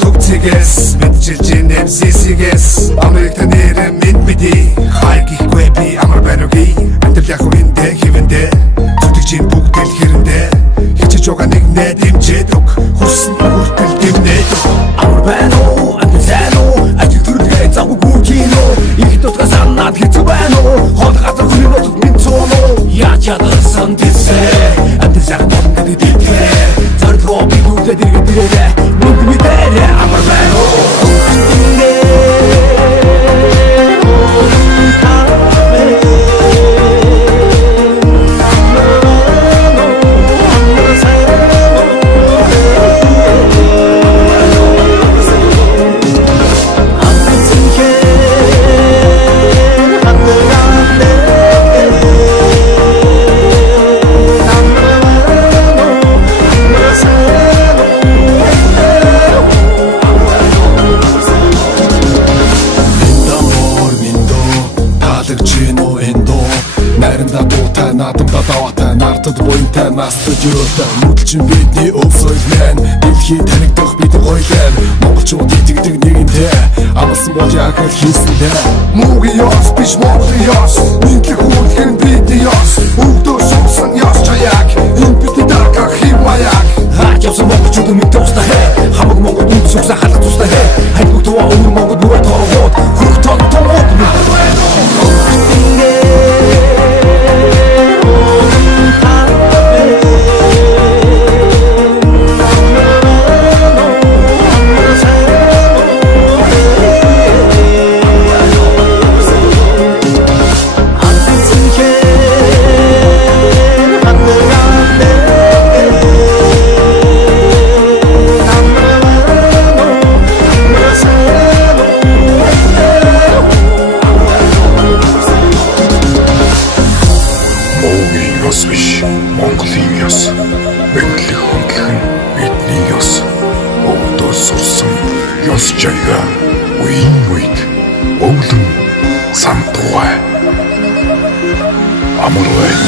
Төвцгээс мэдчилж MCC-гээс Америкт нэр минь биди хайгихгүй би амар байна үгүй амтэр яг үндэ хивэндэ зүтгэж бүгд л хэрэндэ хичээж байгаа нэг нэ дэмжээд өг хүрсэн хүртэл дэмнээд амар байна уу амтэр сайн уу ажил төрөлгээ завгүй гүчинөө их тутга санаад хэцүү байна уу хол газар хүнөөд минь цооноо яаж ядсан тэсэ амтэр яг гэдэг дийхээ зоргоо би бүгд дэргэдэрээ бүгд мэдээ амар байна уу Найранда дуутай, наадамда даваатай, нартад буянтай, настад юутай Нүдэлчин бидний өвсөйл мэн Дэлхий танигдах бидний гойлэн Монголчууд итгэдэг нэгэнтэй Амлсан бол яг л хийсэндээ Муугийн ёс биш Монголын ёс Нийтлэх үйлхэн бидний ёс Өгдөө суусан ёс чаяг Энэ бидний даргах хэм маяг Хаач явсан монголчууд мэдээ устаа хэ Хамаг монгол үнд сүгсэн халах тустай хэ Хайгуг туа өвөр монгол бүрэ торгоод Хөрх тон томоод Монголын ёс, бэнглэх хөндлөх нь бидний ёс. Өвдөө сурсан ёс жаяга үеийн үед өвлөн самтугай. Амар байна.